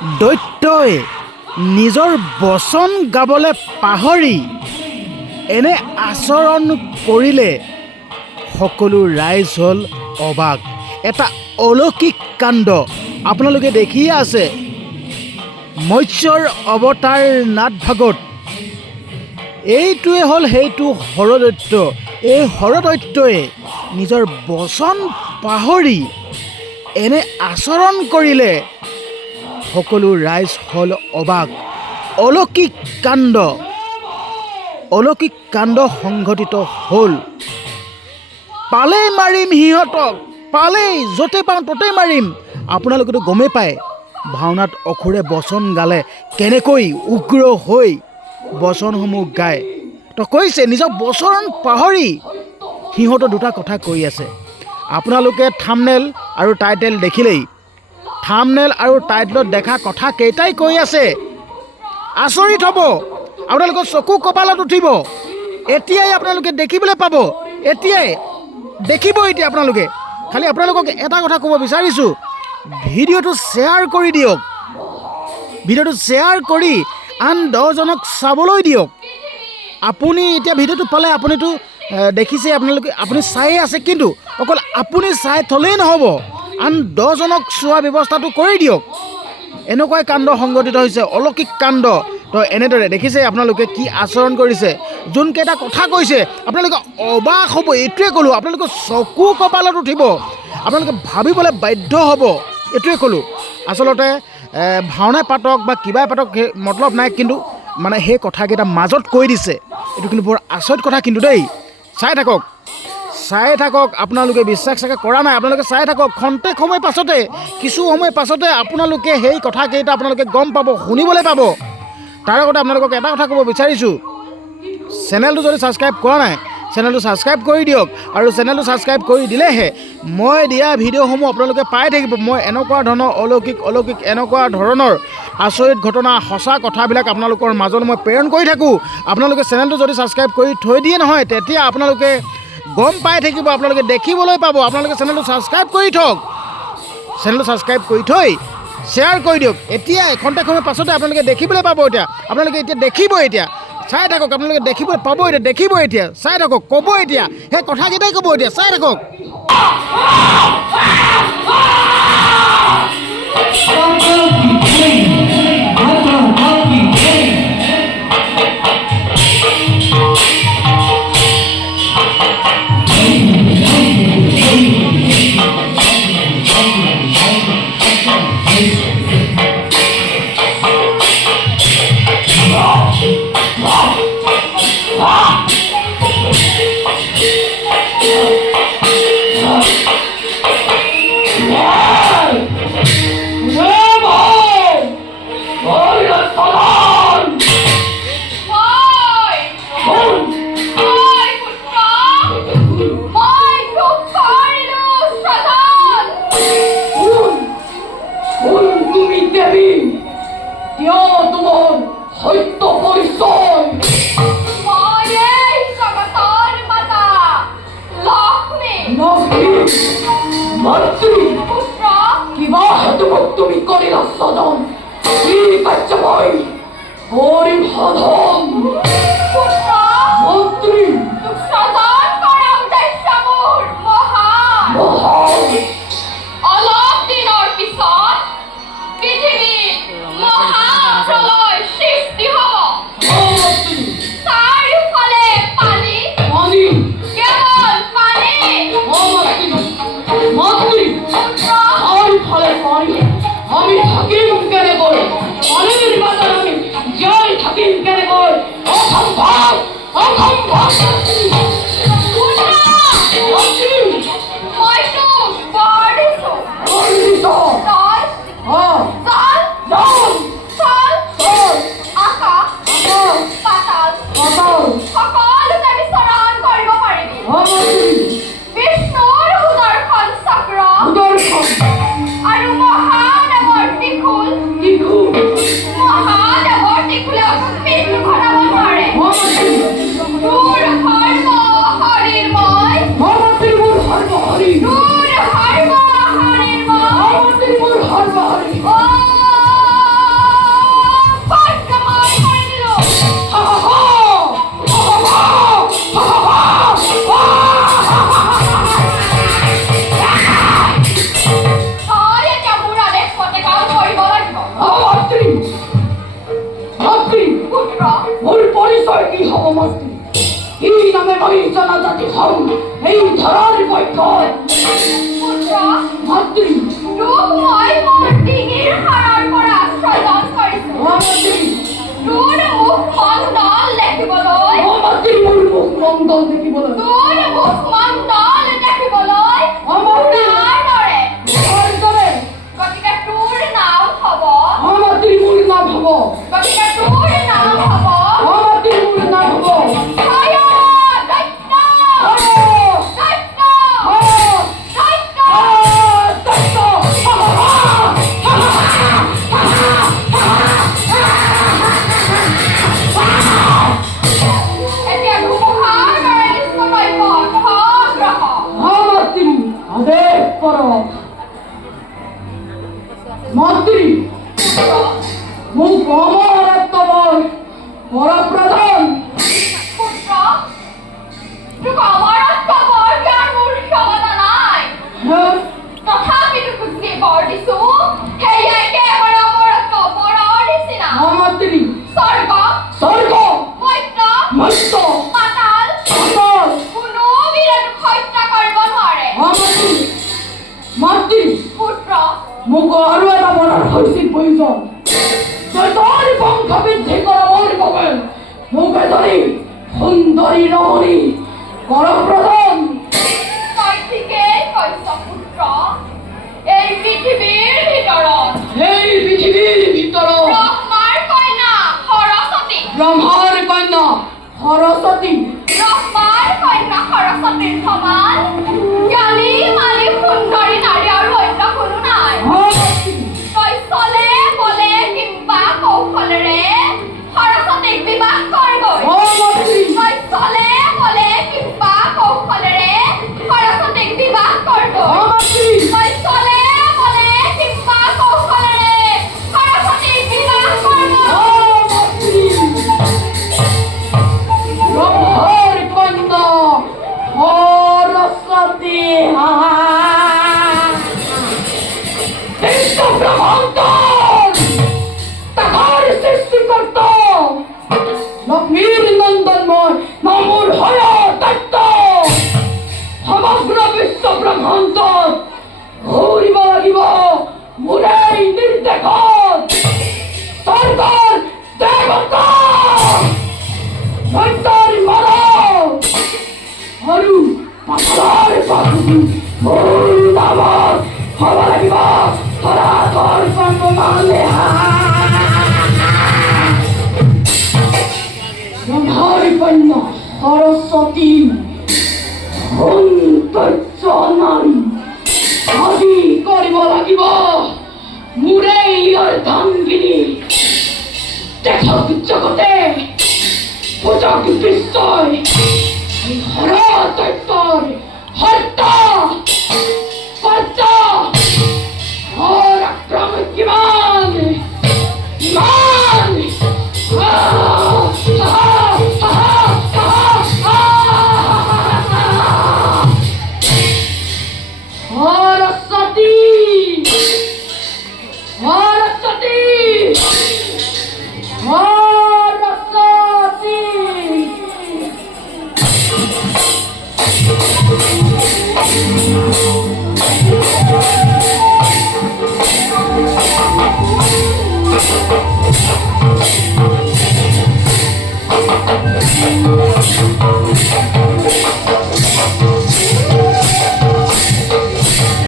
দৈত্যই নিজৰ বচন গাবলৈ পাহৰি এনে আচৰণ কৰিলে সকলো ৰাইজ হ'ল অবাক। এটা অলৌকিক কাণ্ড আপোনালোকে দেখিয়ে আছে। মৎস্যৰ অৱতাৰ নাটভাগত এইটোৱে হ'ল সেইটো হৰদৈত্য। এই হৰদৈত্যই নিজৰ বচন পাহৰি এনে আচৰণ কৰিলে সকলো ৰাইজ হ'ল অবাক। অলৌকিক কাণ্ড সংঘটিত হ'ল। পালেই মাৰিম সিহঁতক, পালেই য'তে পাওঁ ত'তেই মাৰিম। আপোনালোকেতো গমেই পায় ভাওনাত অসুৰে বচন গালে কেনেকৈ উগ্ৰ হৈ বচনসমূহ গায়। তো কৈছে নিজৰ বচন পাহৰি সিহঁতৰ দুটা কথা কৈ আছে। আপোনালোকে থাম্বনেইল আৰু টাইটেল দেখিলেই, থাম্বনেইল আৰু টাইটেলত দেখা কথা কেইটাই কৈ আছে। আচৰিত হ'ব, আপোনালোকৰ চকু কপালত উঠিব। এতিয়াই আপোনালোকে দেখিবলৈ পাব, এতিয়াই দেখিব। এতিয়া আপোনালোকে খালি আপোনালোকক এটা কথা ক'ব বিচাৰিছোঁ, ভিডিঅ'টো শ্বেয়াৰ কৰি দিয়ক। ভিডিঅ'টো শ্বেয়াৰ কৰি আন 10জনক চাবলৈ দিয়ক। আপুনি এতিয়া ভিডিঅ'টো পালে, আপুনিতো দেখিছে, আপুনি চায়ে আছে, কিন্তু অকল আপুনি চাই থ'লেই নহ'ব, আন 10জনক চোৱা ব্যৱস্থাটো কৰি দিয়ক। এনেকুৱাই কাণ্ড সংঘটিত হৈছে, অলৌকিক কাণ্ড। তো এনেদৰে দেখিছে আপোনালোকে কি আচৰণ কৰিছে, যোনকেইটা কথা কৈছে আপোনালোকে অবাক হ'ব। এইটোৱে ক'লোঁ, আপোনালোকৰ চকু কপালত উঠিব, আপোনালোকে ভাবিবলৈ বাধ্য হ'ব। এইটোৱে ক'লোঁ। আচলতে ভাওনাই পাতক বা কিবাই পাতক সেই মতলব নাই, কিন্তু মানে সেই কথাকেইটা মাজত কৈ দিছে। এইটো কিন্তু বৰ আচৰিত কথা কিন্তু দেই। চাই থাকক। আপোনালোকে বিশ্বাস চাগে কৰা নাই, আপোনালোকে চাই থাকক। খন্তেক সময় পাছতে, কিছু সময় পাছতে আপোনালোকে সেই কথাকেইটা আপোনালোকে গম পাব, শুনিবলৈ পাব। তাৰ আগতে আপোনালোকক এটা কথা ক'ব বিচাৰিছোঁ, চেনেলটো যদি ছাবস্ক্ৰাইব কৰা নাই, চেনেলটো ছাবস্ক্ৰাইব কৰি দিয়ক। আৰু চেনেলটো ছাবস্ক্ৰাইব কৰি দিলেহে মই দিয়া ভিডিঅ'সমূহ আপোনালোকে পাই থাকিব। মই এনেকুৱা ধৰণৰ অলৌকিক এনেকুৱা ধৰণৰ আচৰিত ঘটনা, সঁচা কথাবিলাক আপোনালোকৰ মাজলৈ মই প্ৰেৰণ কৰি থাকোঁ। আপোনালোকে চেনেলটো যদি ছাবস্ক্ৰাইব কৰি থৈ দিয়ে নহয়, তেতিয়া আপোনালোকে গম পাই থাকিব, আপোনালোকে দেখিবলৈ পাব। আপোনালোকে চেনেলটো ছাবস্ক্ৰাইব কৰি থওক, চেনেলটো ছাবস্ক্ৰাইব কৰি থৈ শ্বেয়াৰ কৰি দিয়ক। এতিয়া এঘণ্টা সময় পাছতে আপোনালোকে দেখিবলৈ পাব। আপোনালোকে এতিয়া দেখিব। এতিয়া চাই থাকক, আপোনালোকে দেখিবলৈ পাব। দেখিব, এতিয়া চাই থাকক, ক'ব। এতিয়া সেই কথাকেইটাই ক'ব। এতিয়া চাই থাকক। মন্ত্রী কি নামে মই জনজাতি হম এই ধরার বৈঠক পুত্র মন্ত্রী রূপময় মোর ডিঙির হারার পৰা আশ্ৰয় লাভ কৰিছো মন্ত্ৰী তোৰ মুখ মণ্ডল দেখিবলৈ মন্ত্ৰী মোৰ মুখ মণ্ডল দেখিবলৈ তোৰ মুখ মণ্ডল দেখিবলৈ আমাৰ তাৰ দৰে দৰে গতিকে তোৰ নাম হ'ব মন্ত্ৰী মোৰ নাম হব গতিকে তোৰ নাম হ'ব মন্ত্ৰী মোৰ নাম হব জয় দৈত্য দৈত্য দৈত্য এতিয়া ধুমুহাৰ দৰে নিশ্চয় গ্ৰহ মন্ত্ৰী মোক অমৰত্বময় পৰপ্ৰধান পুত্ৰ তোক অমৰত্ব বৰ দিয়াৰ মোৰ ক্ষমতা নাই তথাপিতো তোক যি বৰ দিছো সেয়া একেবাৰে অমৰত্ব বৰৰ নিচিনা মন্ত্ৰী স্বৰ্গ স্বৰ্গ মৰ্ত্য মস্ত পাতাল পাতাল কোনো বীৰে তোক হত্যা কৰিব নোৱাৰে মন্ত্ৰী পুত্ৰ মোক আৰু এটা বৰৰ হৈছিল প্ৰয়োজন তই তোৰ বংশ বৃদ্ধি কৰাবৰ বাবে মোক এজনী সুন্দৰী ৰমণী পৰপ্ৰধান তই ঠিকেই কৈছ পুত্ৰ এই পৃথিৱীৰ ভিতৰত এই পৃথিৱীৰ ভিতৰত ব্ৰহ্মাৰ কন্যা সৰস্বতী ব্ৰহ্মাৰ কন্যা সৰস্বতী ব্ৰহ্মাৰ কন্যা সৰস্বতীৰ সমান জ্ঞানী মালি সুন্দৰী নাৰী আৰু অন্য কোনো নাই তই চলে বলে কিম্বা কৌশলেৰে সৰস্বতীক বিবাহ কৰগৈ তই চলে বলে কিম্বা কৌশলেৰে সৰস্বতীক বিবাহ কৰগৈ তই চলে বলে কিম্বা কৌশলেৰে সৰস্বতীক বিবাহ কৰগৈ ব্ৰহ্মাৰ কন্যা সৰস্বতী ব্ৰহ্মান্তৰ তাহাৰ সৃষ্টিকৰ্তা লক্ষ্মীৰ নন্দনময় নমুৰ হয় তত্ত্ব সমগ্ৰ বিশ্ব ব্ৰহ্মান্তত ঘূৰিব লাগিব মোৰেই নিৰ্দেশত স্বৰ্গৰ দেৱতা দৈত্যৰ মানৱ আৰু পাথৰৰ পাখি মোৰ নামত হ'ব লাগিব ধৰাধৰ কৰ্মমানে ব্ৰহ্মাৰ কন্যা সৰস্বতী সৌন্দৰ্য নাৰী আজি কৰিব লাগিব মোৰেই অৰ্ধাংগিনী দেশক জগতে পূজক বিশ্বই হৰ তত্ত্বৰ হত্যা কৰ্তা और आक्रमण किमान ईमान सरस्वती सरस्वती सरस्वती